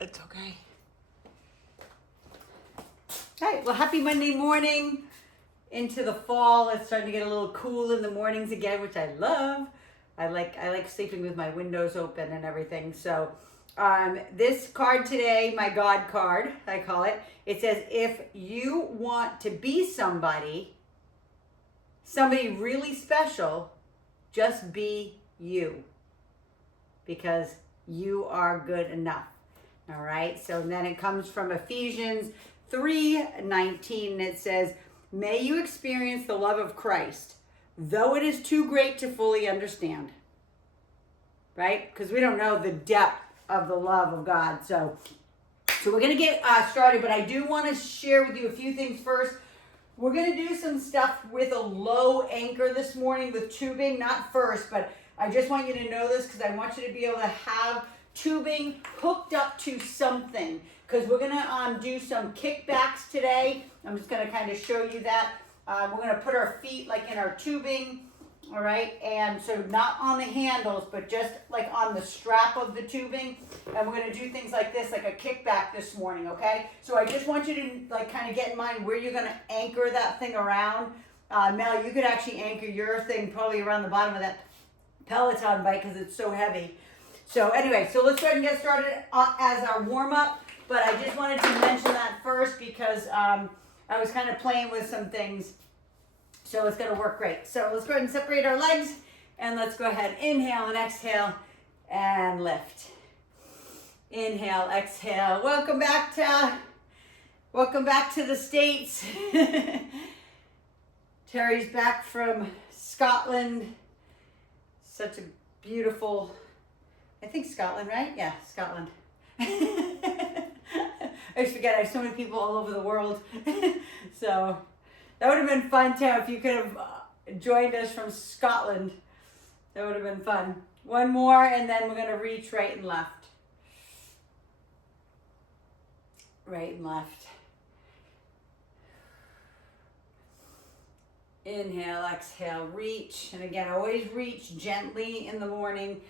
It's okay. All right, well, happy Monday morning into the fall. It's starting to get a little cool in the mornings again, which I love. I like sleeping with my windows open and everything. So this card today, my God card, I call it, it says, if you want to be somebody really special, just be you, because you are good enough. All right, so then it comes from Ephesians 3:19, and it says, may you experience the love of Christ, though it is too great to fully understand. Right? Because we don't know the depth of the love of God. So we're going to get started, but I do want to share with you a few things first. We're going to do some stuff with a low anchor this morning with tubing, not first, but I just want you to know this because I want you to be able to have tubing hooked up to something, because we're going to do some kickbacks today. I'm just going to kind of show you that. We're going to put our feet like in our tubing, all right, and so not on the handles, but just like on the strap of the tubing, and we're going to do things like this, like a kickback this morning, okay? So I just want you to like kind of get in mind where you're going to anchor that thing around. Mel, you could actually anchor your thing probably around the bottom of that Peloton bike because it's so heavy. So anyway, so let's go ahead and get started as our warm-up, but I just wanted to mention that first because I was kind of playing with some things, so it's going to work great. So let's go ahead and separate our legs, and let's go ahead, inhale and exhale, and lift. Inhale, exhale. Welcome back to the States. Terry's back from Scotland. Such a beautiful, I think Scotland, right? Yeah, Scotland. I just forget, I have so many people all over the world. So that would have been fun too if you could have joined us from Scotland. That would have been fun. One more, and then we're going to reach right and left. Right and left. Inhale, exhale, reach. And again, always reach gently in the morning.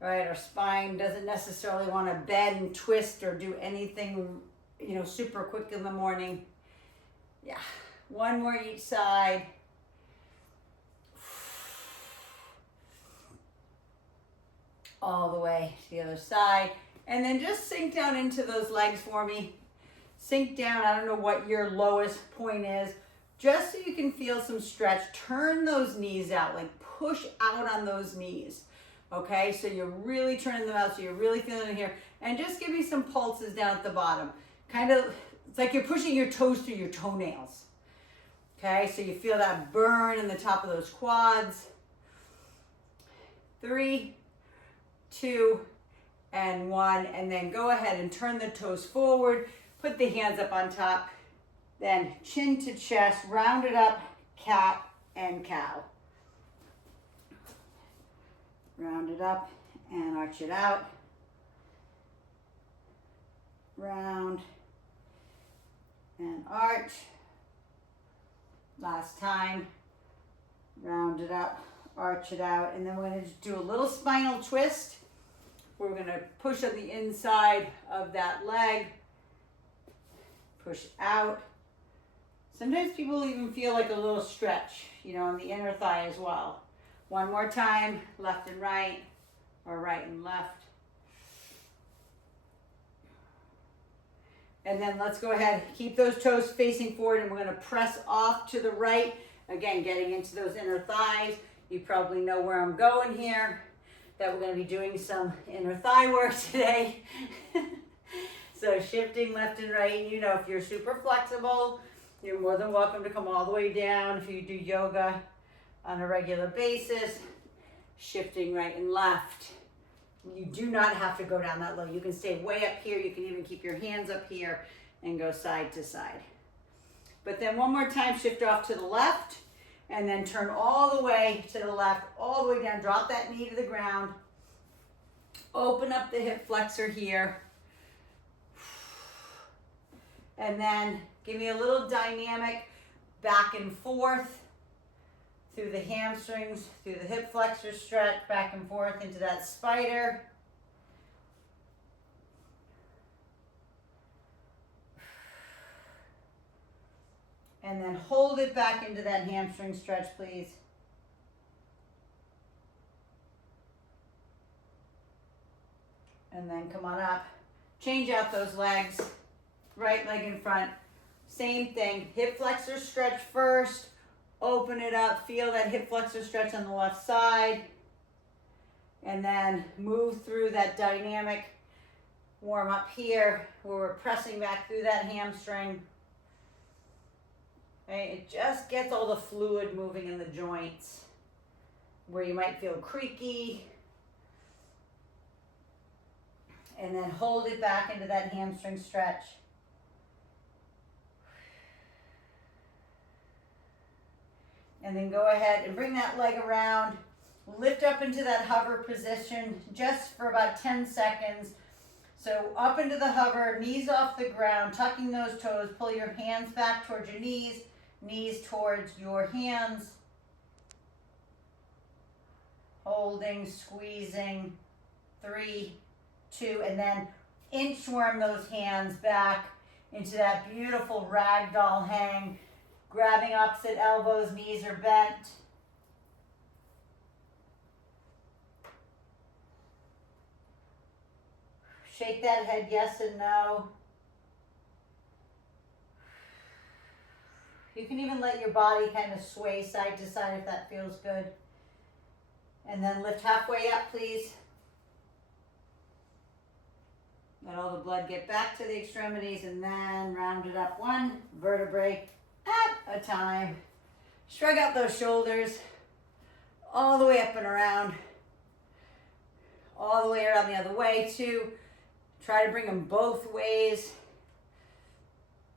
Right, our spine doesn't necessarily want to bend and twist or do anything, super quick in the morning. Yeah, one more each side. All the way to the other side. And then just sink down into those legs for me. Sink down, I don't know what your lowest point is, just so you can feel some stretch. Turn those knees out, like push out on those knees. Okay, so you're really turning them out, so you're really feeling it here. And just give me some pulses down at the bottom. Kind of, it's like you're pushing your toes through your toenails. Okay, so you feel that burn in the top of those quads. 3, 2, and 1. And then go ahead and turn the toes forward. Put the hands up on top. Then chin to chest, round it up, cat and cow. Round it up and arch it out. Round and arch. Last time. Round it up, arch it out, and then we're going to do a little spinal twist. We're going to push on the inside of that leg. Push out. Sometimes people even feel like a little stretch, on the inner thigh as well. One more time, left and right, or right and left. And then let's go ahead, keep those toes facing forward, and we're going to press off to the right. Again, getting into those inner thighs. You probably know where I'm going here, that we're going to be doing some inner thigh work today. So shifting left and right. If you're super flexible, you're more than welcome to come all the way down. If you do yoga on a regular basis, shifting right and left. You do not have to go down that low. You can stay way up here. You can even keep your hands up here and go side to side. But then one more time, shift off to the left, and then turn all the way to the left, all the way down. Drop that knee to the ground. Open up the hip flexor here. And then give me a little dynamic back and forth through the hamstrings, through the hip flexor stretch, back and forth into that spider. And then hold it back into that hamstring stretch, please. And then come on up. Change out those legs. Right leg in front. Same thing. Hip flexor stretch first. Open it up. Feel that hip flexor stretch on the left side. And then move through that dynamic warm up here where we're pressing back through that hamstring. Okay, it just gets all the fluid moving in the joints where you might feel creaky. And then hold it back into that hamstring stretch. And then go ahead and bring that leg around. Lift up into that hover position just for about 10 seconds. So up into the hover, knees off the ground, tucking those toes. Pull your hands back towards your knees towards your hands. Holding, squeezing. 3, 2, and then inchworm those hands back into that beautiful ragdoll hang. Grabbing opposite elbows, knees are bent. Shake that head yes and no. You can even let your body kind of sway side to side if that feels good. And then lift halfway up, please. Let all the blood get back to the extremities and then round it up one vertebrae at a time. Shrug out those shoulders all the way up and around. All the way around the other way too. Try to bring them both ways.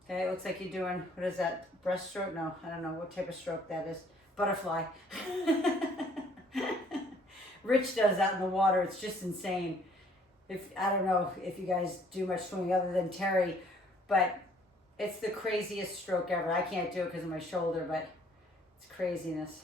Okay, it looks like you're doing, what is that, breaststroke? No, I don't know what type of stroke that is. Butterfly. Rich does that in the water. It's just insane. I don't know if you guys do much swimming other than Terry, but it's the craziest stroke ever. I can't do it because of my shoulder, but it's craziness.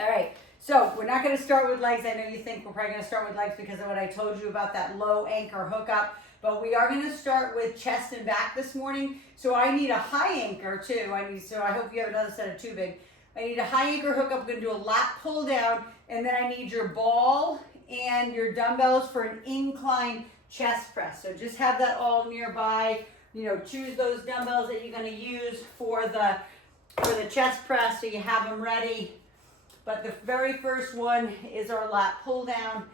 All right, so we're not going to start with legs. I know you think we're probably going to start with legs because of what I told you about that low anchor hookup, but we are going to start with chest and back this morning. So I need a high anchor too. So I hope you have another set of tubing. I need a high anchor hookup. We're going to do a lat pull down, and then I need your ball and your dumbbells for an incline chest press. So just have that all nearby. You know, choose those dumbbells that you're going to use for the chest press so you have them ready. But the very first one is our lat pull down,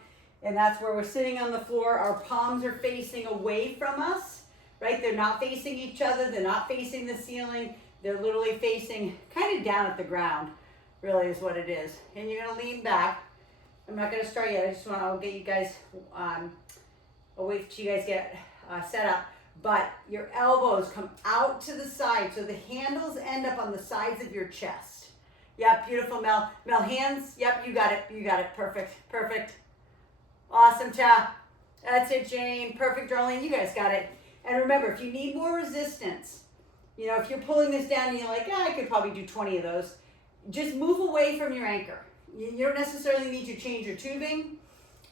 and that's where we're sitting on the floor. Our palms are facing away from us, right? They're not facing each other. They're not facing the ceiling. They're literally facing kind of down at the ground, really is what it is. And you're going to lean back. I'm not going to start yet. I just want to get you guys, I'll wait till you guys get set up. But your elbows come out to the side, so the handles end up on the sides of your chest. Yep, beautiful, Mel. Mel, hands. Yep, you got it. You got it. Perfect. Perfect. Awesome, Cha. That's it, Jane. Perfect, Darlene. You guys got it. And remember, if you need more resistance, you know, if you're pulling this down and you're like, I could probably do 20 of those, just move away from your anchor. You don't necessarily need to change your tubing.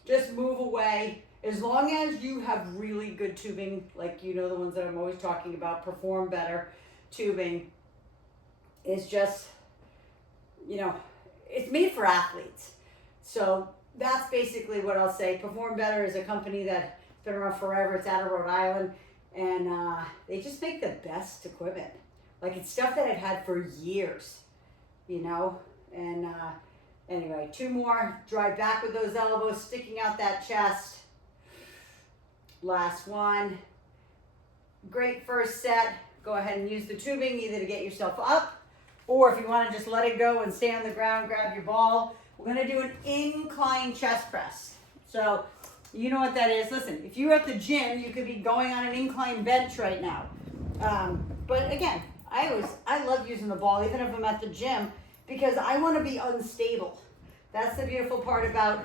Just move away. As long as you have really good tubing, like you know the ones that I'm always talking about, Perform Better tubing is just, you know, it's made for athletes. So that's basically what I'll say. Perform Better is a company that's been around forever. It's out of Rhode Island, and they just make the best equipment. Like, it's stuff that I've had for years, you know, and anyway, 2 more. Drive back with those elbows sticking out that chest. Last one. Great first set. Go ahead and use the tubing either to get yourself up, or if you want to just let it go and stay on the ground, grab your ball. We're going to do an incline chest press. So you know what that is. Listen, if you're at the gym, you could be going on an incline bench right now. But again, I love using the ball, even if I'm at the gym, because I want to be unstable. That's the beautiful part about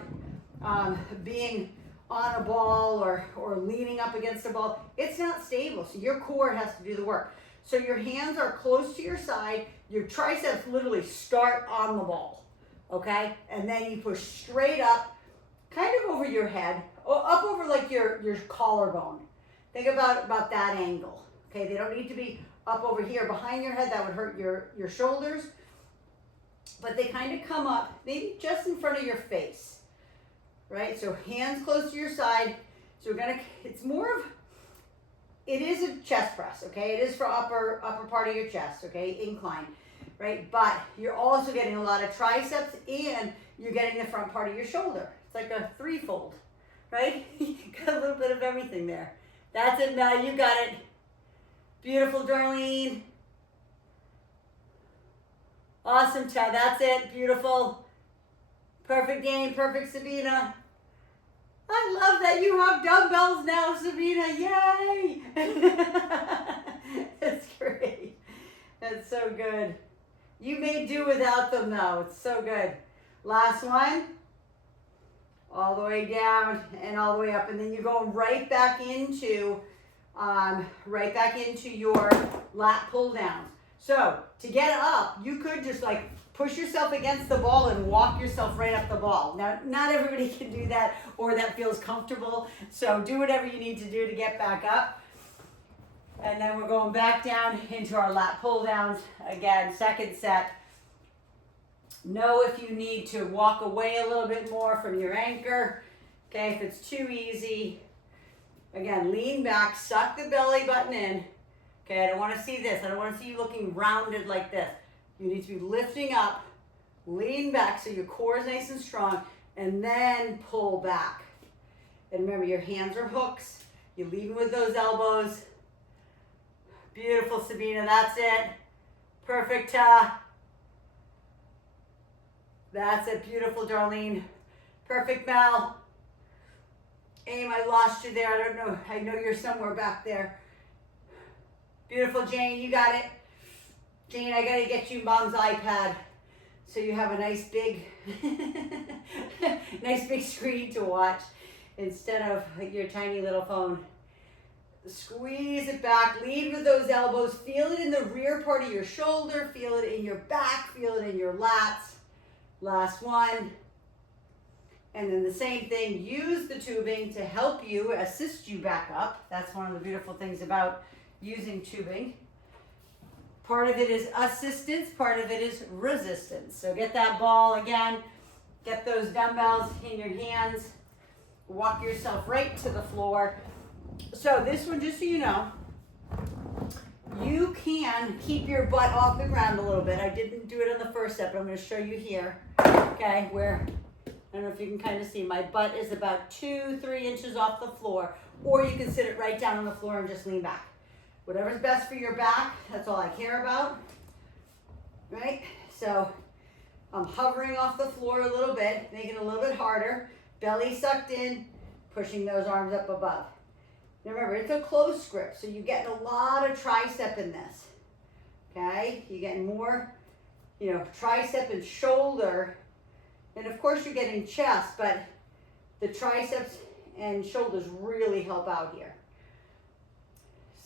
being on a ball or leaning up against a ball. It's not stable, so your core has to do the work. So your hands are close to your side, your triceps literally start on the ball, okay? And then you push straight up, kind of over your head, up over like your collarbone. Think about that angle, okay? They don't need to be up over here behind your head. That would hurt your shoulders. But they kind of come up maybe just in front of your face, right? So hands close to your side. So we're gonna, it's more of, it is a chest press, okay? It is for upper part of your chest, okay? Incline, right? But you're also getting a lot of triceps and you're getting the front part of your shoulder. It's like a threefold, right? You got a little bit of everything there. That's it, Mel, you got it. Beautiful, Darlene. Awesome, Chad, that's it, beautiful. Perfect game, perfect, Sabina. I love that you have dumbbells now, Sabina, yay! That's great, that's so good. You may do without them though, it's so good. Last one, all the way down and all the way up, and then you're going right back into your lat pull downs. So to get up, you could just like push yourself against the ball and walk yourself right up the ball. Now, not everybody can do that or that feels comfortable. So do whatever you need to do to get back up. And then we're going back down into our lat pull downs. Again, second set. Know if you need to walk away a little bit more from your anchor. Okay, if it's too easy. Again, lean back, suck the belly button in. Okay, I don't want to see this. I don't want to see you looking rounded like this. You need to be lifting up, lean back so your core is nice and strong, and then pull back. And remember, your hands are hooks. You're leading with those elbows. Beautiful, Sabina, that's it. Perfect. That's it, beautiful, Darlene. Perfect, Mel. Aim, I lost you there. I don't know. I know you're somewhere back there. Beautiful, Jane, you got it. Jane, I gotta get you Mom's iPad so you have a nice big, nice big screen to watch instead of your tiny little phone. Squeeze it back, lead with those elbows, feel it in the rear part of your shoulder, feel it in your back, feel it in your lats. Last one. And then the same thing, use the tubing to help you, assist you back up. That's one of the beautiful things about using tubing. Part of it is assistance, part of it is resistance. So get that ball again, get those dumbbells in your hands, walk yourself right to the floor. So this one, just so you know, you can keep your butt off the ground a little bit. I didn't do it on the first set, but I'm going to show you here, okay, where, I don't know if you can kind of see, my butt is about 2-3 inches off the floor, or you can sit it right down on the floor and just lean back. Whatever's best for your back, that's all I care about, right? So I'm hovering off the floor a little bit, making it a little bit harder, belly sucked in, pushing those arms up above. Now remember, it's a close grip, so you're getting a lot of tricep in this, okay? You're getting more, tricep and shoulder, and of course you're getting chest, but the triceps and shoulders really help out here.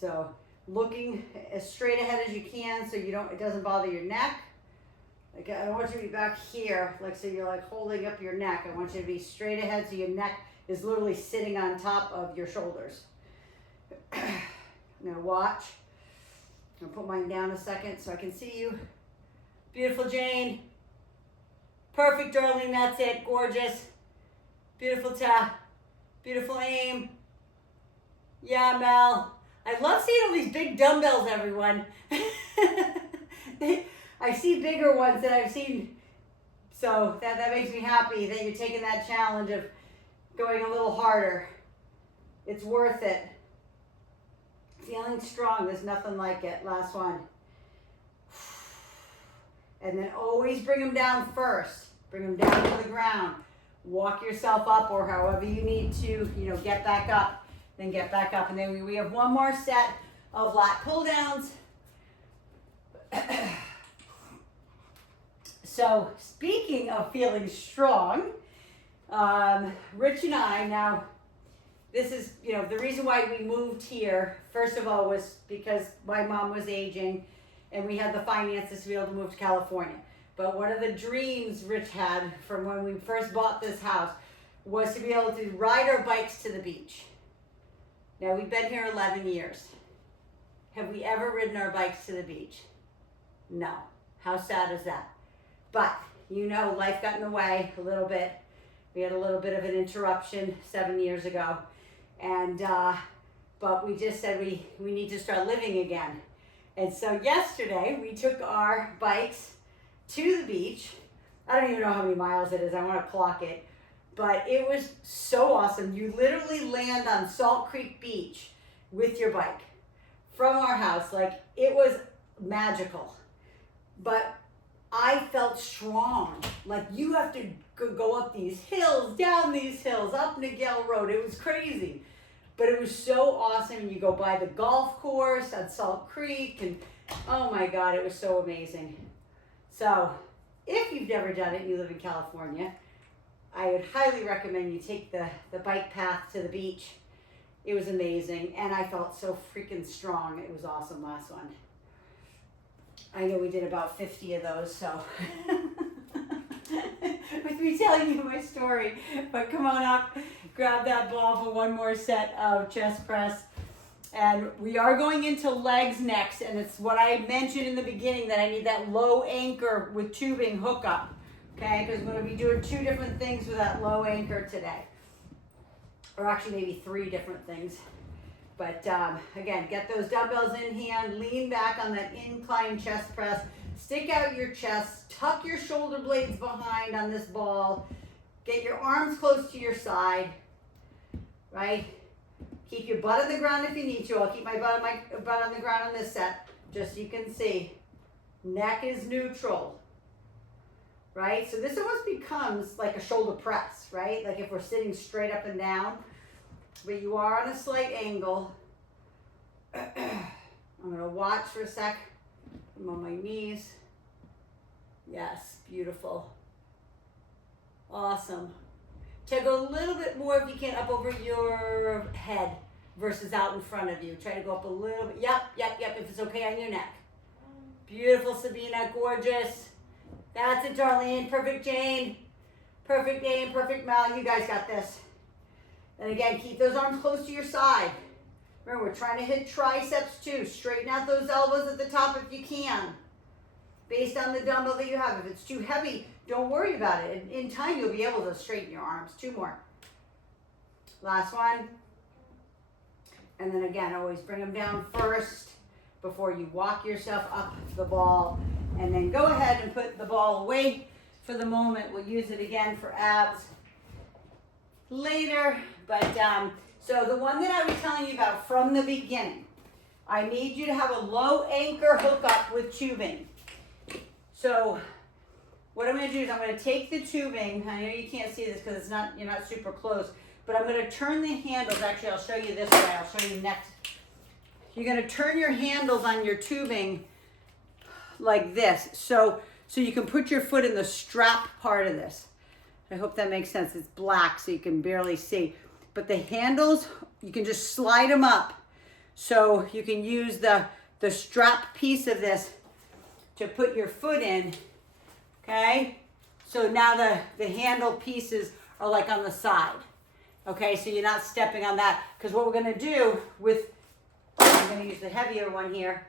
So looking as straight ahead as you can so it doesn't bother your neck. Like, I don't want you to be back here, like so you're like holding up your neck. I want you to be straight ahead so your neck is literally sitting on top of your shoulders. Now watch. I'm gonna put mine down a second so I can see you. Beautiful, Jane. Perfect, Darlene, that's it, gorgeous. Beautiful, Ta. Beautiful aim. Yeah, Mel. I love seeing all these big dumbbells, everyone. I see bigger ones than I've seen. So that makes me happy that you're taking that challenge of going a little harder. It's worth it. Feeling strong, there's nothing like it. Last one. And then always bring them down first. Bring them down to the ground. Walk yourself up or however you need to, get back up. Then get back up. And then we have one more set of lat pull downs. So speaking of feeling strong, Rich and I, now this is, the reason why we moved here, first of all, was because my mom was aging and we had the finances to be able to move to California. But one of the dreams Rich had from when we first bought this house was to be able to ride our bikes to the beach. Now, we've been here 11 years. have we ever ridden our bikes to the beach? No. How sad is that? But, you know, life got in the way a little bit. We had a little bit of an interruption 7 years ago. And, but we just said we need to start living again. And so yesterday we took our bikes to the beach. I don't even know how many miles it is. I want to clock it. But it was so awesome. You literally land on Salt Creek Beach with your bike from our house. Like, it was magical. But I felt strong. Like, you have to go up these hills, down these hills, up Niguel Road. It was crazy. But it was so awesome. And you go by the golf course at Salt Creek. And oh my God, it was so amazing. So if you've never done it and you live in California, I would highly recommend you take the bike path to the beach. It was amazing. And I felt so freaking strong. It was awesome last one. I know we did about 50 of those, so with me telling you my story. But come on up, grab that ball for one more set of chest press. And we are going into legs next, and it's what I mentioned in the beginning, that I need that low anchor with tubing hookup, okay? Because we're going to be doing 2 different things with that low anchor today. Or actually maybe 3 different things. But again, get those dumbbells in hand, lean back on that incline chest press, stick out your chest, tuck your shoulder blades behind on this ball, get your arms close to your side, right? Keep your butt on the ground if you need to. I'll keep my butt on the ground on this set, just so you can see. Neck is neutral, right? So this almost becomes like a shoulder press, right? Like if we're sitting straight up and down. But you are on a slight angle. I'm going to watch for a sec. I'm on my knees. Yes, beautiful. Awesome. Try to go a little bit more if you can up over your head versus out in front of you. Try to go up a little bit. Yep, if it's okay on your neck. Beautiful, Sabina, gorgeous. That's it, Darlene. Perfect, Jane. Perfect, Dane. Perfect, Mel. You guys got this. And again, keep those arms close to your side. Remember, we're trying to hit triceps too. Straighten out those elbows at the top if you can, based on the dumbbell that you have. If it's too heavy, don't worry about it. In time, you'll be able to straighten your arms. 2 more. Last one. And then again, always bring them down first before you walk yourself up the ball. And then go ahead and put the ball away for the moment. We'll use it again for abs later. But so the one that I was telling you about from the beginning, I need you to have a low anchor hookup with tubing. So what I'm going to do is I'm going to take the tubing. I know you can't see this because you're not super close, but I'm going to turn the handles. Actually, I'll show you this way. I'll show you next. You're going to turn your handles on your tubing like this, so you can put your foot in the strap part of this. I hope that makes sense. It's black, so you can barely see. But the handles, you can just slide them up. So you can use the strap piece of this to put your foot in, okay? So now the handle pieces are like on the side, okay? So you're not stepping on that. Because what we're gonna do I'm gonna use the heavier one here,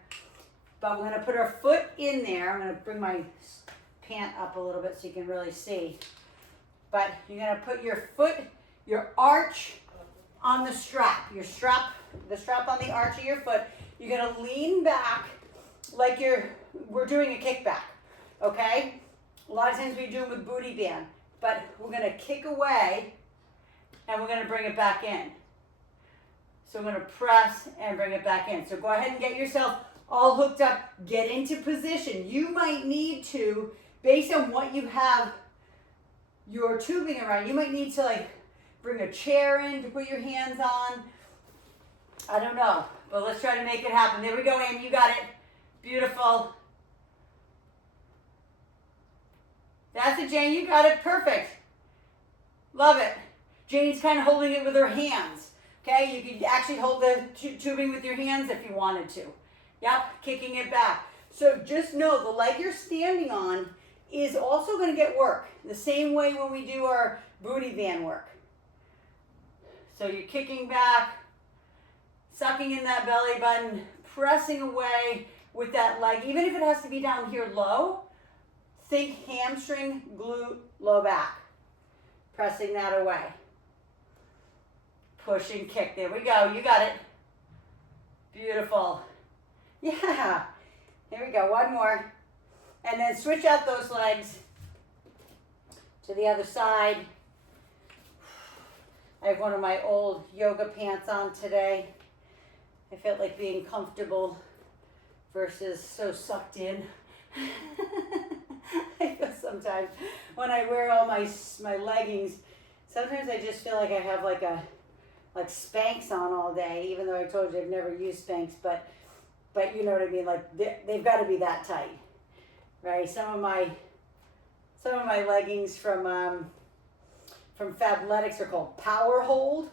but we're gonna put our foot in there. I'm gonna bring my pant up a little bit so you can really see. But you're gonna put your foot, your arch on the strap, the strap on the arch of your foot. You're gonna lean back like we're doing a kickback, okay? A lot of times we do them with booty band, but we're gonna kick away and we're gonna bring it back in. So we're gonna press and bring it back in. So go ahead and get yourself all hooked up, get into position. You might need to, based on what you have your tubing around, you might need to like bring a chair in to put your hands on. I don't know, but let's try to make it happen. There we go, Amy, you got it. Beautiful. That's it, Jane, you got it, perfect. Love it. Jane's kind of holding it with her hands. Okay, you could actually hold the tubing with your hands if you wanted to. Yep, kicking it back. So just know the leg you're standing on is also going to get work. The same way when we do our booty band work. So you're kicking back, sucking in that belly button, pressing away with that leg, even if it has to be down here low. Think hamstring, glute, low back. Pressing that away. Push and kick. There we go. You got it. Beautiful. Yeah. Here we go. One more. And then switch out those legs to the other side. I have one of my old yoga pants on today. I felt like being comfortable versus so sucked in. I feel sometimes when I wear all my leggings, sometimes I just feel like I have like Spanx on all day, even though I told you I've never used Spanx, but you know what I mean, like they've got to be that tight, right? Some of my leggings from Fabletics are called Power Hold.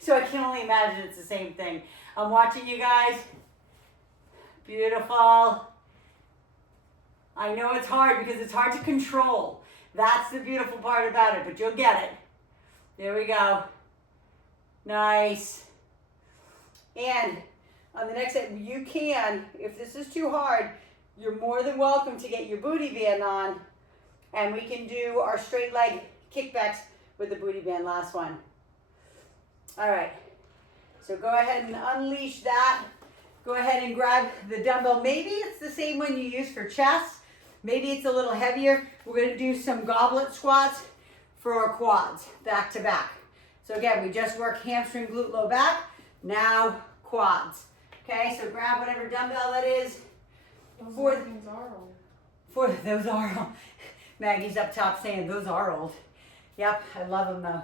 So I can only imagine it's the same thing. I'm watching you guys. Beautiful. I know it's hard because it's hard to control. That's the beautiful part about it, but you'll get it. There we go. Nice. And on the next set, you can, if this is too hard, you're more than welcome to get your booty band on, and we can do our straight leg kickbacks with the booty band. Last one. All right. So go ahead and unleash that. Go ahead and grab the dumbbell. Maybe it's the same one you use for chest. Maybe it's a little heavier. We're going to do some goblet squats for our quads, back to back. So again, we just worked hamstring, glute, low back. Now quads. Okay, so grab whatever dumbbell that is. Those things are old. Those are old. Maggie's up top saying those are old. Yep, I love them though.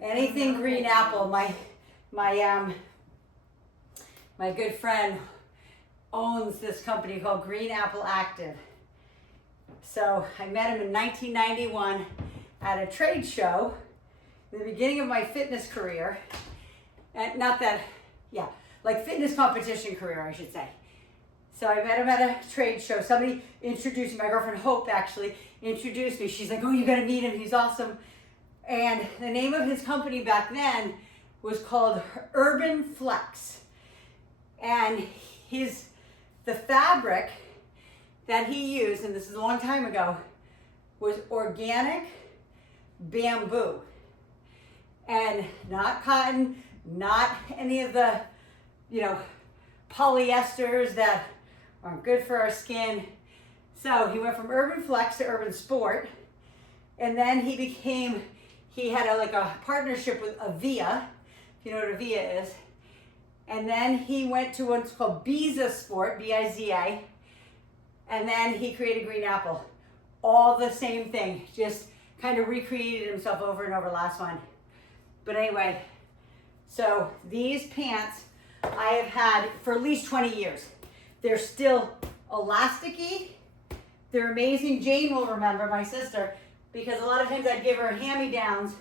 Anything green apple. My good friend owns this company called Green Apple Active. So I met him in 1991 at a trade show, in the beginning of my fitness career. And like fitness competition career, I should say. So I met him at a trade show. Somebody introduced me, my girlfriend Hope actually introduced me. She's like, oh, you gotta meet him, he's awesome. And the name of his company back then was called Urban Flex. And the fabric that he used, and this is a long time ago, was organic bamboo. And not cotton, not any of the, polyesters that aren't good for our skin. So he went from Urban Flex to Urban Sport. And then he had a partnership with Avia, if you know what Avia is. And then he went to what's called Biza Sport, B-I-Z-A. And then he created Green Apple. All the same thing, just kind of recreated himself over and over. Last one. But anyway, so these pants I have had for at least 20 years. They're still elasticy. They're amazing. Jane will remember, my sister, because a lot of times I'd give her hand-me-downs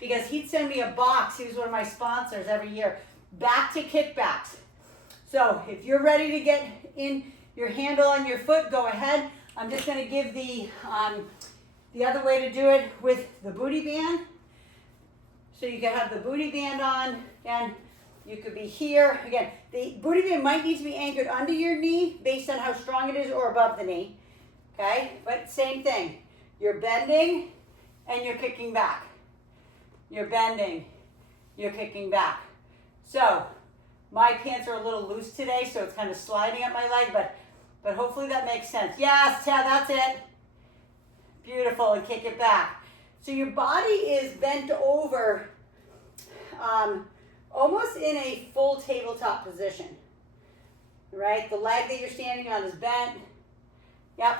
because he'd send me a box. He was one of my sponsors every year. Back to kickbacks. So if you're ready to get in your handle on your foot, go ahead. I'm just going to give the other way to do it with the booty band. So you can have the booty band on, and you could be here. Again, the booty band might need to be anchored under your knee based on how strong it is or above the knee. Okay, but same thing. You're bending and you're kicking back. You're bending, you're kicking back. So my pants are a little loose today, so it's kind of sliding up my leg, but hopefully that makes sense. Yes, Ted, that's it. Beautiful, and kick it back. So your body is bent over almost in a full tabletop position, right? The leg that you're standing on is bent. Yep,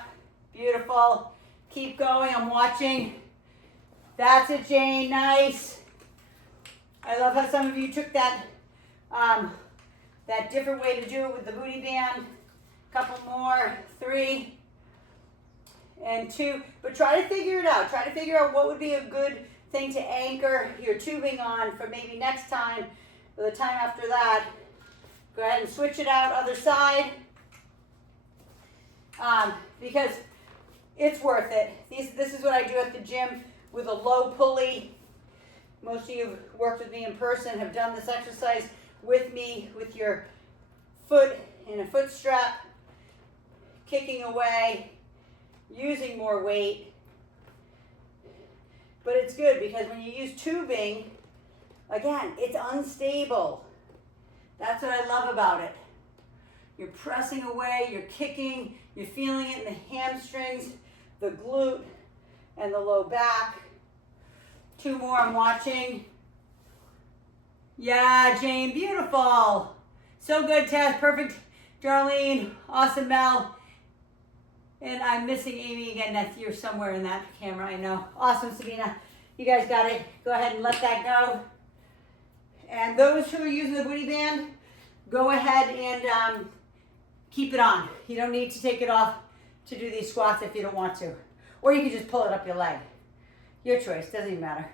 beautiful. Keep going, I'm watching. That's it, Jane, nice. I love how some of you took that different way to do it with the booty band. Couple more, 3 and 2. But try to figure it out. Try to figure out what would be a good thing to anchor your tubing on for maybe next time, or the time after that. Go ahead and switch it out, other side. Because it's worth it. This is what I do at the gym with a low pulley. Most of you who've worked with me in person have done this exercise with me with your foot in a foot strap, kicking away, using more weight. But it's good because when you use tubing, again, it's unstable. That's what I love about it. You're pressing away, you're kicking, you're feeling it in the hamstrings, the glute, and the low back. 2 more, I'm watching. Yeah, Jane, beautiful. So good, Tess, perfect. Darlene, awesome, Mel. And I'm missing Amy again. That's you're somewhere in that camera, I know. Awesome, Sabina. You guys got it. Go ahead and let that go. And those who are using the booty band, go ahead and keep it on. You don't need to take it off to do these squats if you don't want to. Or you can just pull it up your leg. Your choice, doesn't even matter.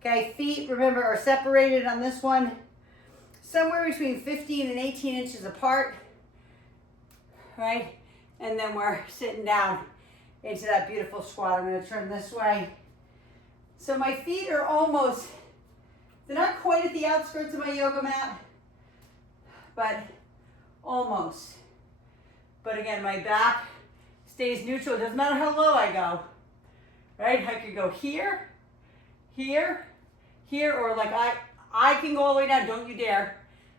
Okay, feet, remember, are separated on this one somewhere between 15 and 18 inches apart, right? And then we're sitting down into that beautiful squat. I'm gonna turn this way. So my feet are almost, they're not quite at the outskirts of my yoga mat, but almost. But again, my back stays neutral. It doesn't matter how low I go, right? I could go here, here, here, or like I can go all the way down. Don't you dare,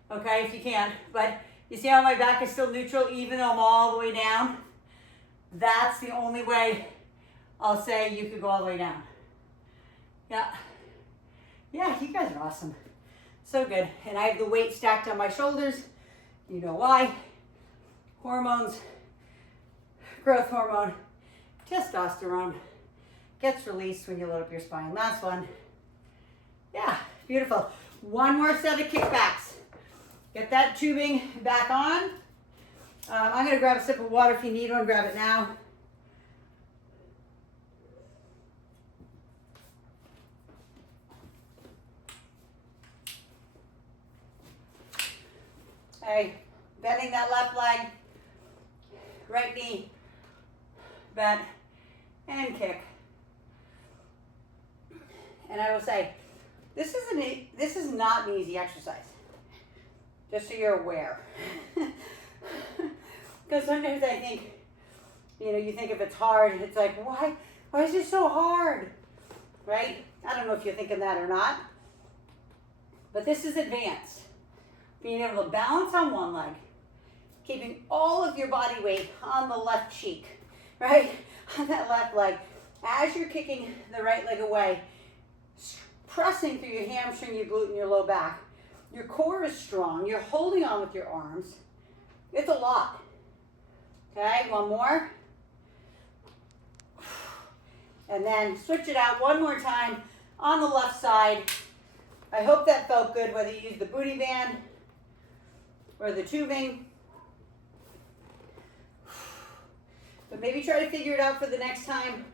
okay, if you can. But you see how my back is still neutral even though I'm all the way down? That's the only way I'll say you could go all the way down. Yeah. Yeah, you guys are awesome. So good. And I have the weight stacked on my shoulders. You know why? Hormones, growth hormone, testosterone gets released when you load up your spine. Last one. Yeah, beautiful. 1 more set of kickbacks. Get that tubing back on. I'm going to grab a sip of water. If you need one, grab it now. Okay, bending that left leg, right knee, bend, and kick. And I will say, this is not an easy exercise, just so you're aware. Because sometimes I think, you think if it's hard, it's like, why is it so hard, right? I don't know if you're thinking that or not, but this is advanced. Being able to balance on one leg, keeping all of your body weight on the left cheek, right? On that left leg. As you're kicking the right leg away, pressing through your hamstring, your glute, and your low back. Your core is strong. You're holding on with your arms. It's a lot. Okay, 1 more. And then switch it out 1 more time on the left side. I hope that felt good, whether you use the booty band or the tubing. But maybe try to figure it out for the next time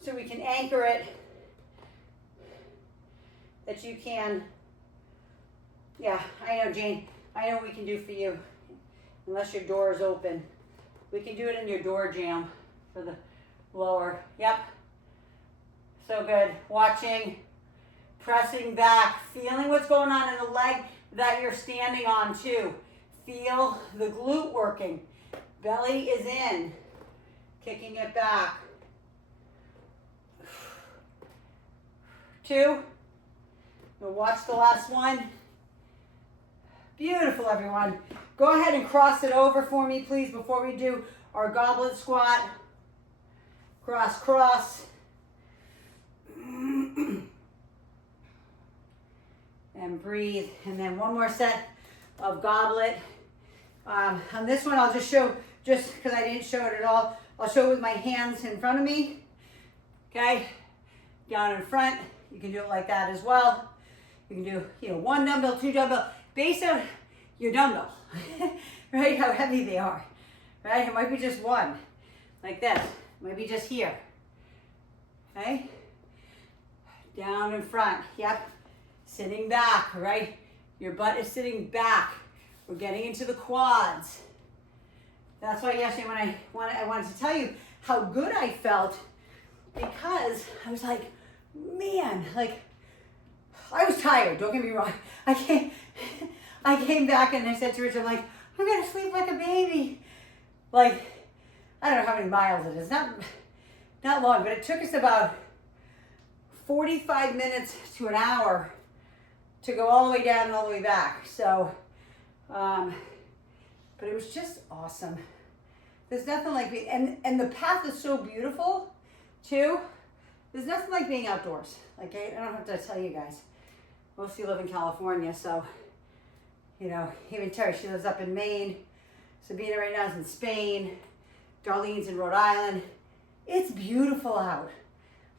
so we can anchor it, that you can, yeah, I know, Jane, I know what we can do for you, unless your door is open. We can do it in your door jamb for the lower. Yep, so good. Watching, pressing back, feeling what's going on in the leg that you're standing on too. Feel the glute working. Belly is in. Kicking it back. 2. We'll watch the last one. Beautiful, everyone. Go ahead and cross it over for me, please, before we do our goblet squat. Cross, cross. And breathe. And then 1 more set of goblet. On this one, I'll just show, just because I didn't show it at all, I'll show it with my hands in front of me. Okay? Down in front. You can do it like that as well. You can do, 1 dumbbell, 2 dumbbell. Base out your dumbbell, right? How heavy they are, right? It might be just 1, like this. It might be just here, okay? Down in front, yep. Sitting back, right? Your butt is sitting back. We're getting into the quads. That's why yesterday when I wanted to tell you how good I felt, because I was like, man, like I was tired, don't get me wrong. I came back and I said to Rich, I'm like, I'm gonna sleep like a baby. Like, I don't know how many miles it is, not long, but it took us about 45 minutes to an hour to go all the way down and all the way back. So, but it was just awesome. There's nothing like being, and the path is so beautiful too. There's nothing like being outdoors. Like, I don't have to tell you guys. Most of you live in California, so, you know, even Terry, she lives up in Maine. Sabina right now is in Spain. Darlene's in Rhode Island. It's beautiful out.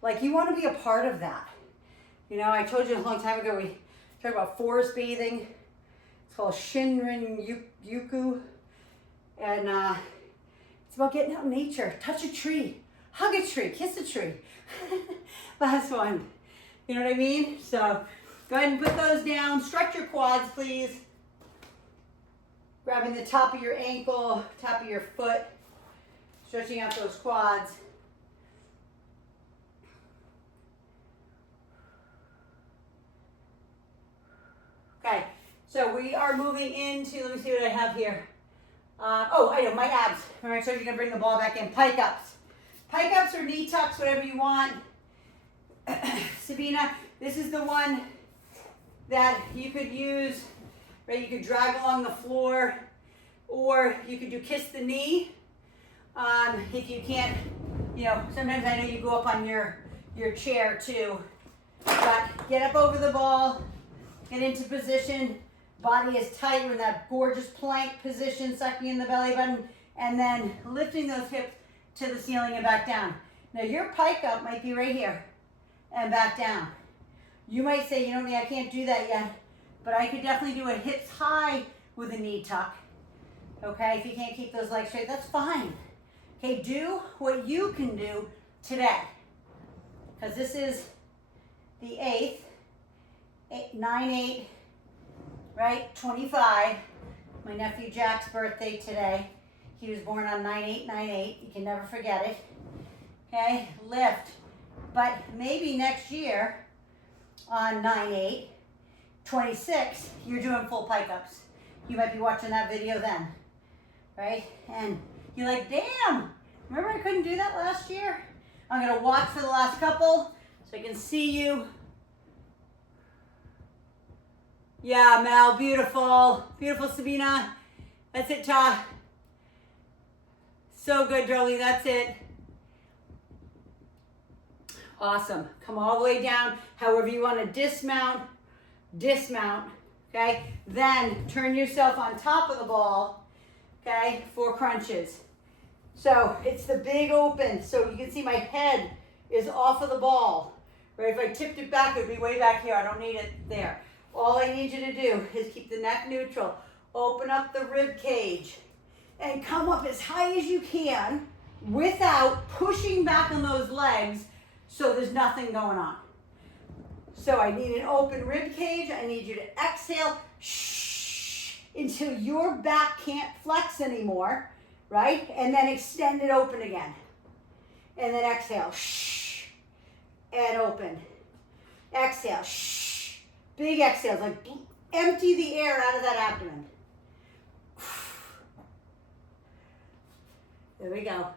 Like, you want to be a part of that. You know, I told you a long time ago, we talked about forest bathing. It's called Shinrin Yuku. And it's about getting out in nature. Touch a tree. Hug a tree. Kiss a tree. Last one. You know what I mean? So go ahead and put those down. Stretch your quads, please. Grabbing the top of your ankle, top of your foot. Stretching out those quads. Okay, so we are moving into, let me see what I have here. I know, my abs. Remember I told you to bring the ball back in. Pike-ups. Pike-ups or knee tucks, whatever you want. Sabina, this is the one that you could use, right? You could drag along the floor, or you could do kiss the knee. If you can't, you know, sometimes I know you go up on your chair too. But get up over the ball, get into position. Body is tight. We're in that gorgeous plank position, sucking in the belly button, and then lifting those hips to the ceiling and back down. Now your pike up might be right here and back down. You might say, you know me, I can't do that yet, but I could definitely do a hips high with a knee tuck. Okay, if you can't keep those legs straight, that's fine. Okay, do what you can do today. Because this is the 8th, 9/8, right? 25. My nephew Jack's birthday today. He was born on 9/8/98. You can never forget it. Okay, lift. But maybe next year on 9/8/26, you're doing full pike-ups. You might be watching that video then, right? And you're like, damn, remember I couldn't do that last year? I'm gonna watch for the last couple so I can see you. Yeah, Mel, beautiful. Beautiful, Sabina. That's it, Ta. So good, Jolie, that's it. Awesome. Come all the way down. However you want to dismount, okay? Then turn yourself on top of the ball, okay, for crunches. So it's the big open. So you can see my head is off of the ball, right? If I tipped it back, it would be way back here. I don't need it there. All I need you to do is keep the neck neutral. Open up the rib cage and come up as high as you can without pushing back on those legs so there's nothing going on. So I need an open rib cage. I need you to exhale until your back can't flex anymore, right? And then extend it open again. And then exhale, and open. Exhale, big exhales, like empty the air out of that abdomen. There we go.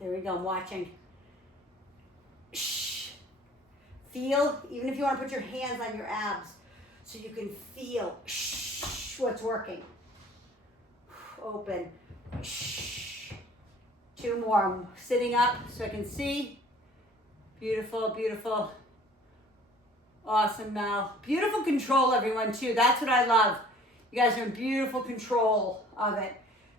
There we go, I'm watching. Feel, even if you want to put your hands on your abs, so you can feel what's working. Open. 2 more. I'm sitting up so I can see. Beautiful, beautiful. Awesome, Mel. Beautiful control, everyone, too. That's what I love. You guys are in beautiful control of it.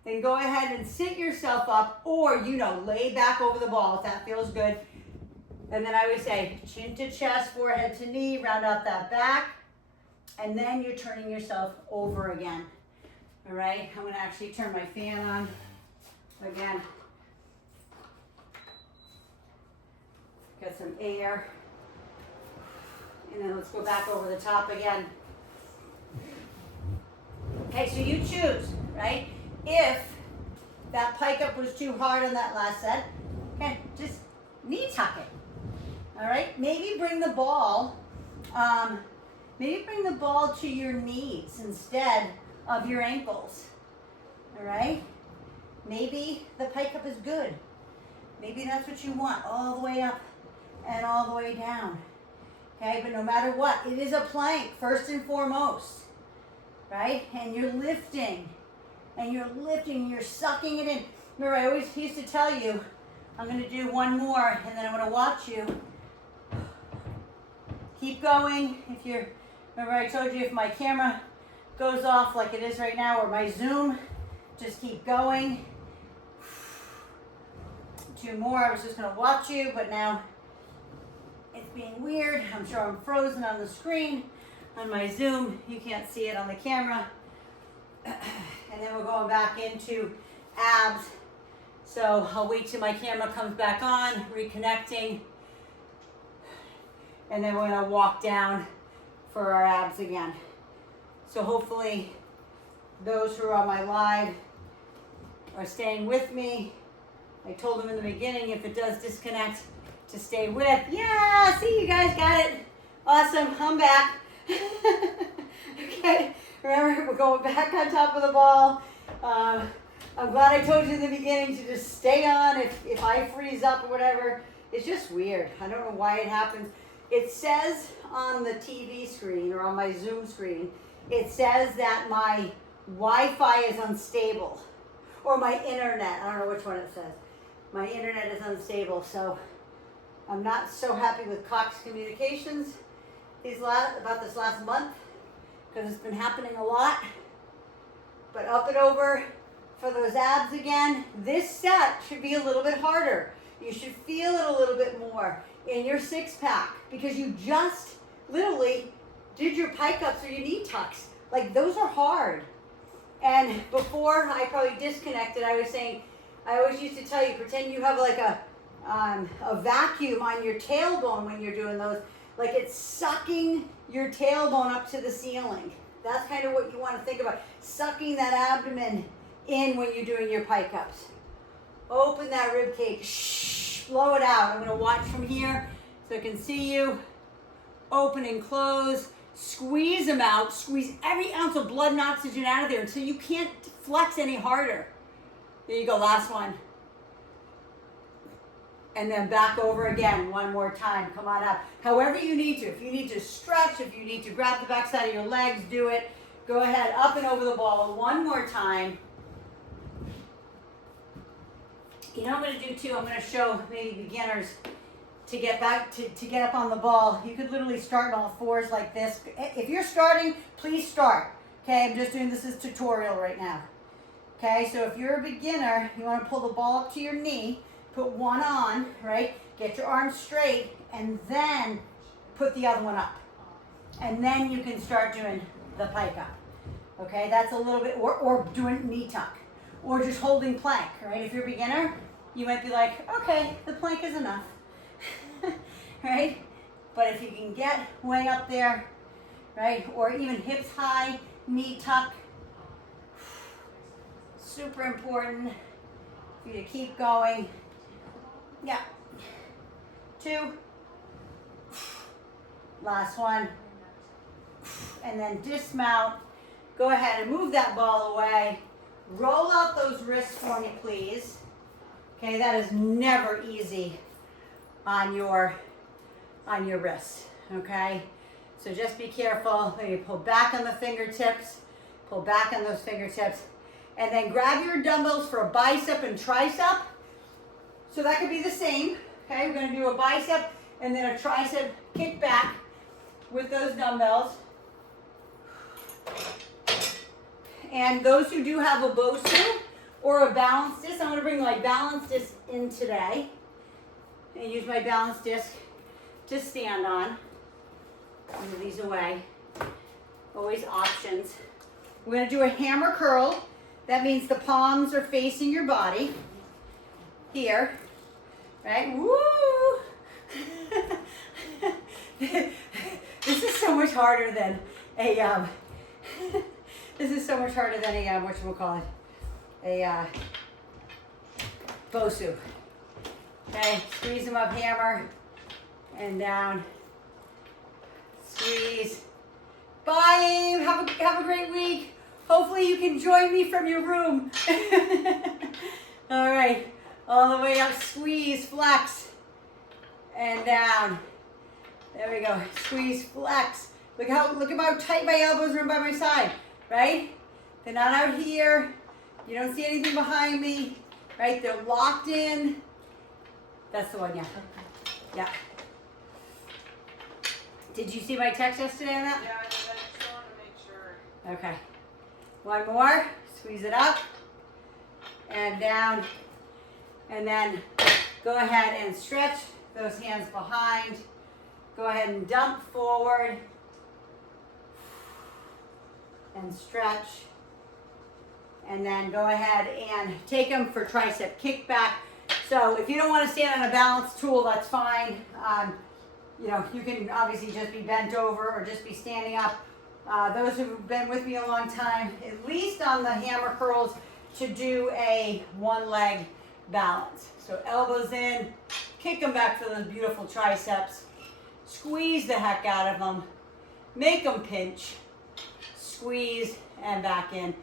Then go ahead and sit yourself up, or, you know, lay back over the ball if that feels good. And then I would say chin to chest, forehead to knee, round out that back. And then you're turning yourself over again. All right, I'm gonna actually turn my fan on again. Get some air. And then let's go back over the top again. Okay, so you choose, right? If that pike up was too hard on that last set, okay, just knee tuck it. All right, maybe bring the ball, to your knees instead of your ankles. All right, maybe the pike-up is good. Maybe that's what you want, all the way up and all the way down. Okay, but no matter what, it is a plank first and foremost, right? And you're lifting, and you're sucking it in. Remember, I always used to tell you, I'm going to do one more, and then I'm going to watch you. Keep going. Remember I told you if my camera goes off like it is right now, or my Zoom, just keep going. 2 more. I was just going to watch you, but now it's being weird. I'm sure I'm frozen on the screen on my Zoom. You can't see it on the camera. And then we're going back into abs. So I'll wait till my camera comes back on, reconnecting. And then we're gonna walk down for our abs again. So hopefully those who are on my live are staying with me. I told them in the beginning, if it does disconnect, to stay with. Yeah, see, you guys got it. Awesome, I'm back. Okay, remember, we're going back on top of the ball. I'm glad I told you in the beginning to just stay on if I freeze up or whatever. It's just weird. I don't know why it happens. It says on the TV screen or on my Zoom screen, it says that my Wi-Fi is unstable, or my internet. I don't know which one it says. My internet is unstable, so I'm not so happy with Cox Communications about this last month, because it's been happening a lot. But up and over for those abs again. This set should be a little bit harder. You should feel it a little bit more in your 6-pack, because you just literally did your pike-ups or your knee tucks. Like, those are hard. And before I probably disconnected, I was saying, I always used to tell you, pretend you have like a vacuum on your tailbone when you're doing those. Like, it's sucking your tailbone up to the ceiling. That's kind of what you want to think about. Sucking that abdomen in when you're doing your pike-ups. Open that rib cage. Shh, blow it out. I'm going to watch from here so I can see you. Open and close. Squeeze them out. Squeeze every ounce of blood and oxygen out of there until you can't flex any harder. There you go, last one. And then back over again one more time. Come on up. However you need to. If you need to stretch, if you need to grab the backside of your legs, do it. Go ahead, up and over the ball one more time. You know what I'm going to do too? I'm going to show maybe beginners to get back, to get up on the ball. You could literally start on all fours like this. If you're starting, please start. Okay, I'm just doing this as tutorial right now. Okay, so if you're a beginner, you want to pull the ball up to your knee, put one on, right? Get your arms straight, and then put the other one up. And then you can start doing the pike-up. Okay, that's a little bit, or doing knee tuck, or just holding plank, right? If you're a beginner, you might be like, okay, the plank is enough, right? But if you can get way up there, right, or even hips high, knee tuck, super important for you to keep going. Yeah. 2. Last one. And then dismount. Go ahead and move that ball away. Roll out those wrists for me, please. Okay, that is never easy on your wrist. Okay? So just be careful. Maybe pull back on the fingertips. Pull back on those fingertips. And then grab your dumbbells for a bicep and tricep. So that could be the same. Okay, we're going to do a bicep and then a tricep kickback with those dumbbells. And those who do have a BOSU or a balance disc, I'm going to bring my balance disc in today and use my balance disc to stand on. Move these away. Always options. We're going to do a hammer curl. That means the palms are facing your body. Here. Right? Woo! This is so much harder than a whatchamacallit? A BOSU. Okay, squeeze them up, hammer. and down. Squeeze. Bye, Abe. Have a great week. Hopefully you can join me from your room. All right, all the way up, squeeze, flex, and down. There we go, squeeze, flex. Look at how tight my elbows are in by my side, right? They're not out here. You don't see anything behind me, right? They're locked in. That's the one, yeah. Yeah. Did you see my text yesterday on that? Yeah, I just wanted to make sure. Okay. One more. Squeeze it up and down. And then go ahead and stretch those hands behind. Go ahead and dump forward. And stretch. And then go ahead and take them for tricep kickback. So if you don't want to stand on a balance tool, that's fine. You know, you can obviously just be bent over or just be standing up. Those who've been with me a long time, at least on the hammer curls, to do a one leg balance. So elbows in, kick them back for those beautiful triceps, squeeze the heck out of them, make them pinch, squeeze, and back in.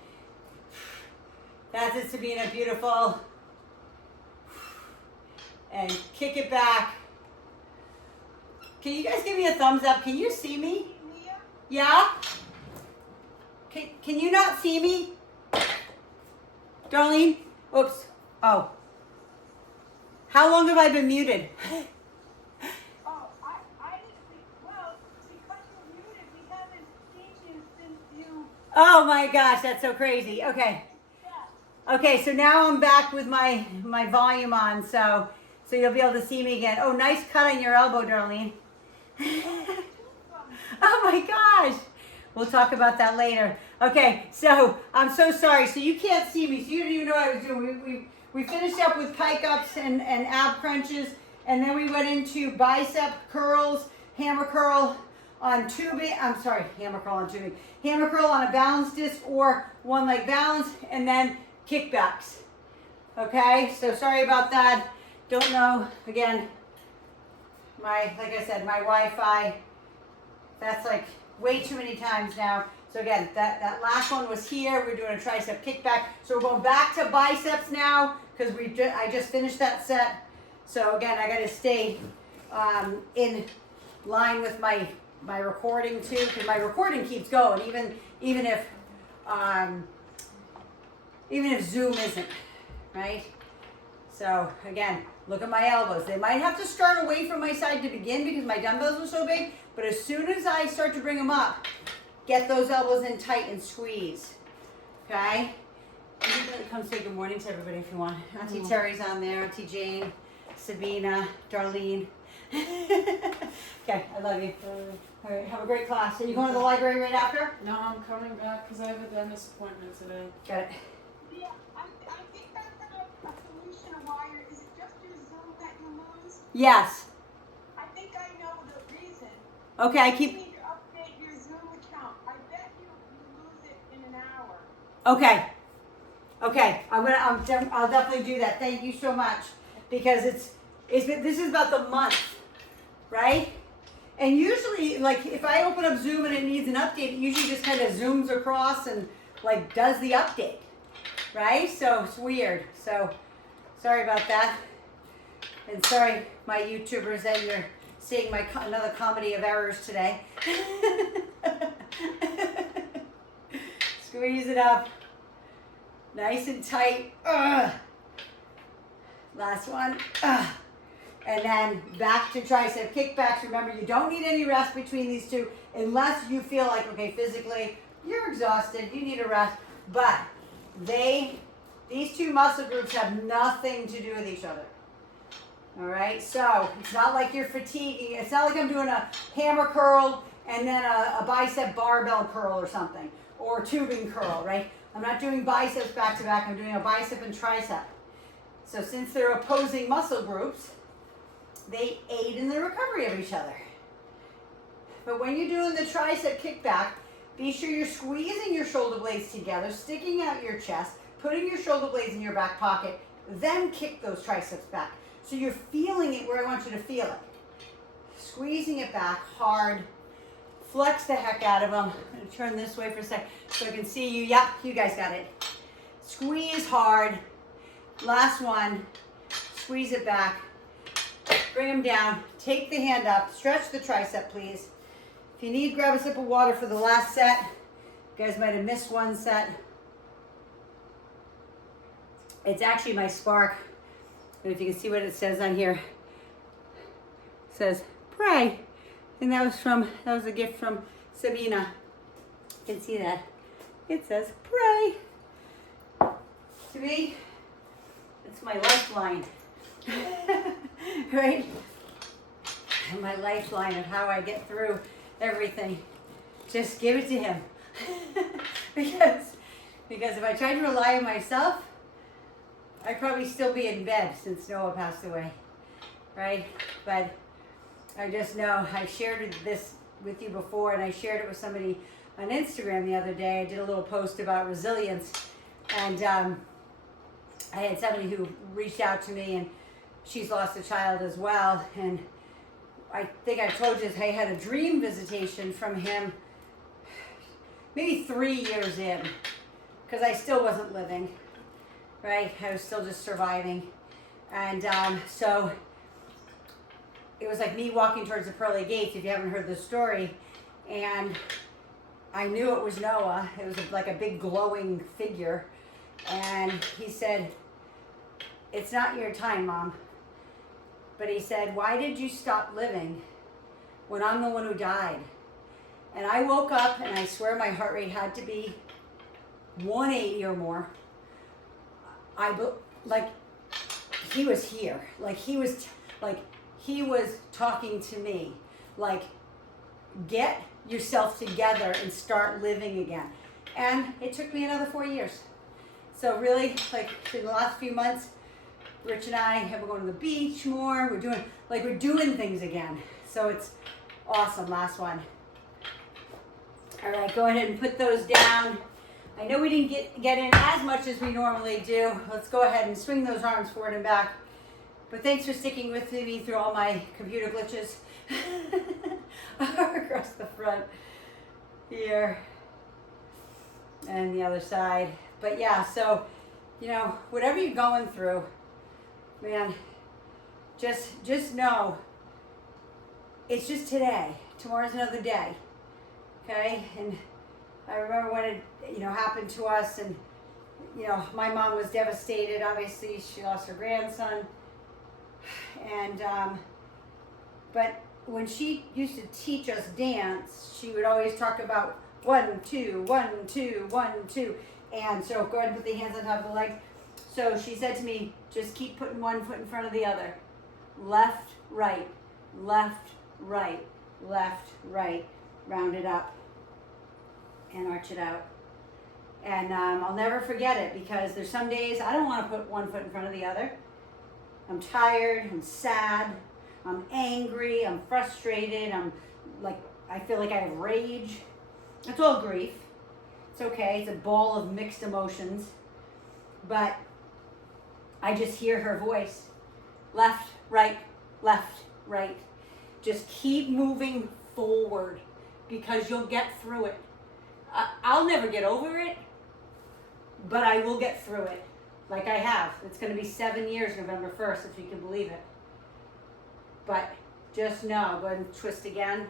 That's it, Sabina, beautiful. And kick it back. Can you guys give me a thumbs up? Can you see me? Yeah? Can you not see me? Darlene? Oops. Oh. How long have I been muted? Well, because you're muted, we haven't seen you since you... Oh my gosh, that's so crazy. Okay. Yeah. Okay, so now I'm back with my volume on, so you'll be able to see me again. Oh, nice cut on your elbow, Darlene. Oh my gosh. We'll talk about that later. Okay, so I'm so sorry. So you can't see me, so you didn't even know what I was doing. We finished up with pike-ups and ab crunches, and then we went into bicep curls, hammer curl on tubing. I'm sorry, hammer curl on tubing. Hammer curl on a balance disc or one leg balance, and then kickbacks. Okay, so sorry about that. Don't know, again, like I said, my Wi-Fi, that's like way too many times now. So again, that last one was here. We're doing a tricep kickback. So we're going back to biceps now because I just finished that set. So again, I got to stay in line with my recording too, because my recording keeps going even if Zoom isn't, right? So again, look at my elbows. They might have to start away from my side to begin because my dumbbells are so big, but as soon as I start to bring them up, get those elbows in tight and squeeze, okay? Come say good morning to everybody if you want. Auntie Terry's on there, Auntie Jane, Sabina, Darlene. Okay, I love you. All right, have a great class. Are you going to the library right after? No, I'm coming back because I have a dentist appointment today. Got it. Yeah, I think that's a solution of why is it just your Zoom that you lose? Yes. I think I know the reason. Okay, I You keep. need to update your Zoom account. I bet you lose it in an hour. Okay. Okay, I'll definitely do that. Thank you so much, because this is about the month, right? And usually, like if I open up Zoom and it needs an update, it usually just kind of zooms across and like does the update, right? So it's weird. So sorry about that, and sorry, my YouTubers, that you're seeing another comedy of errors today. Squeeze it up. Nice and tight. Last one. And then back to tricep kickbacks. Remember, you don't need any rest between these two unless you feel like, okay, physically you're exhausted, you need a rest. But these two muscle groups have nothing to do with each other. All right, so it's not like you're fatiguing. It's not like I'm doing a hammer curl and then a bicep barbell curl or something, or tubing curl, right? I'm not doing biceps back to back, I'm doing a bicep and tricep. So since they're opposing muscle groups, they aid in the recovery of each other. But when you're doing the tricep kickback, be sure you're squeezing your shoulder blades together, sticking out your chest, putting your shoulder blades in your back pocket, then kick those triceps back. So you're feeling it where I want you to feel it. squeezing it back hard. Flex the heck out of them. I'm gonna turn this way for a sec so I can see you. Yep, you guys got it. Squeeze hard. Last one. Squeeze it back. Bring them down. Take the hand up. Stretch the tricep, please. If you need, grab a sip of water for the last set. You guys might have missed one set. It's actually my Spark. And if you can see what it says on here, it says, pray. And that was a gift from Sabina. You can see that. It says, pray. To me, it's my lifeline. Right? My lifeline of how I get through everything. Just give it to him. because if I tried to rely on myself, I'd probably still be in bed since Noah passed away. Right? But I just know I shared this with you before, and I shared it with somebody on Instagram the other day. I did a little post about resilience, and I had somebody who reached out to me, and she's lost a child as well. And I think I told you I had a dream visitation from him maybe 3 years in, because I still wasn't living, right? I was still just surviving. And so it was like me walking towards the pearly gates, if you haven't heard the story. And I knew it was Noah. It was like a big glowing figure. And he said, "It's not your time, Mom." But he said, "Why did you stop living when I'm the one who died?" And I woke up, and I swear my heart rate had to be 180 or more. Like he was here. Like he was talking to me. Like, get yourself together and start living again. And it took me another 4 years. So really, like in the last few months, Rich and I have been going to the beach more. We're doing things again. So it's awesome. Last one. All right, go ahead and put those down. I know we didn't get in as much as we normally do. Let's go ahead and swing those arms forward and back. But thanks for sticking with me through all my computer glitches. Across the front here and the other side. But yeah, so, whatever you're going through, man, just know it's just today. Tomorrow's another day. Okay? And I remember when it, happened to us, and, my mom was devastated. Obviously, she lost her grandson. And, but when she used to teach us dance, she would always talk about 1, 2, 1, 2, 1, 2. And so go ahead and put the hands on top of the legs. So she said to me, just keep putting one foot in front of the other. Left, right, left, right, left, right. Round it up and arch it out. And I'll never forget it, because there's some days I don't want to put one foot in front of the other. I'm tired, I'm sad, I'm angry, I'm frustrated, I feel like I have rage. It's all grief. It's okay, it's a ball of mixed emotions. But I just hear her voice. Left, right, left, right. Just keep moving forward, because you'll get through it. I'll never get over it, but I will get through it. Like I have. It's going to be 7 years, November 1st, if you can believe it. But just know, go ahead and twist again.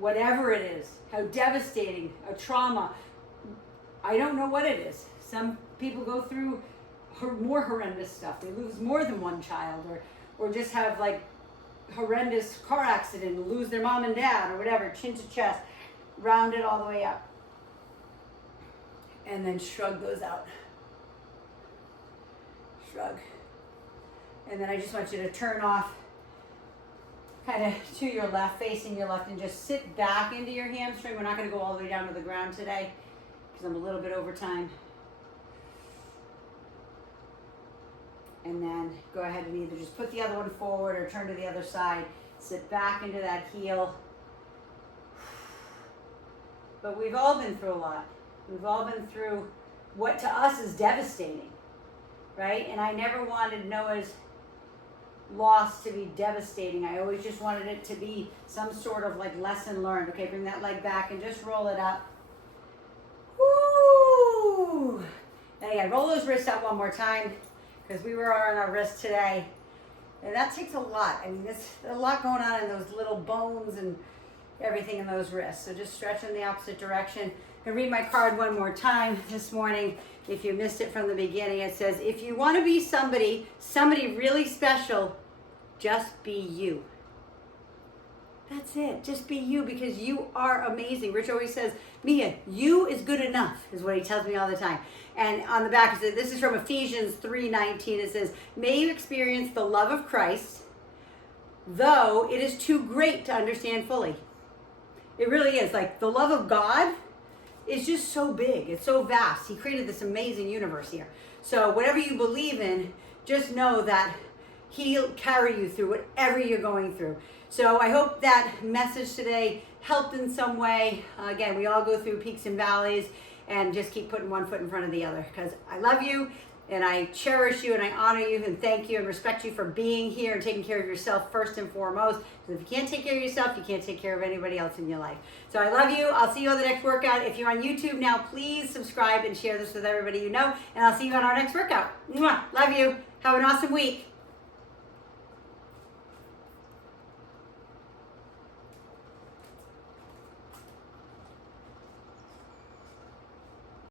Whatever it is, how devastating, a trauma, I don't know what it is. Some people go through more horrendous stuff. They lose more than one child, or just have like horrendous car accident and lose their mom and dad, or whatever, chin to chest. Round it all the way up. And then shrug those out. Shrug. And then I just want you to turn off kind of to your left, facing your left, and just sit back into your hamstring. We're not going to go all the way down to the ground today because I'm a little bit over time. And then go ahead and either just put the other one forward or turn to the other side. Sit back into that heel. But we've all been through a lot. We've all been through what to us is devastating, right? And I never wanted Noah's loss to be devastating. I always just wanted it to be some sort of like lesson learned. Okay, bring that leg back and just roll it up. Woo! And again, roll those wrists up one more time because we were on our wrists today. And that takes a lot. I mean, there's a lot going on in those little bones and everything in those wrists. So just stretch in the opposite direction. And read my card one more time this morning. If you missed it from the beginning, it says, if you want to be somebody really special, just be you. That's it. Just be you because you are amazing. Rich always says, Mia, you is good enough, is what he tells me all the time. And on the back, it says, this is from Ephesians 3:19. It says, may you experience the love of Christ, though it is too great to understand fully. It really is. Like, the love of God is just so big. It's so vast. He created this amazing universe here. So whatever you believe in, just know that he'll carry you through whatever you're going through. So I hope that message today helped in some way. Again, we all go through peaks and valleys, and just keep putting one foot in front of the other because I love you and I cherish you and I honor you and thank you and respect you for being here and taking care of yourself first and foremost. Because if you can't take care of yourself, you can't take care of anybody else in your life. So I love you. I'll see you on the next workout. If you're on YouTube now, please subscribe and share this with everybody you know. And I'll see you on our next workout. Mwah. Love you. Have an awesome week.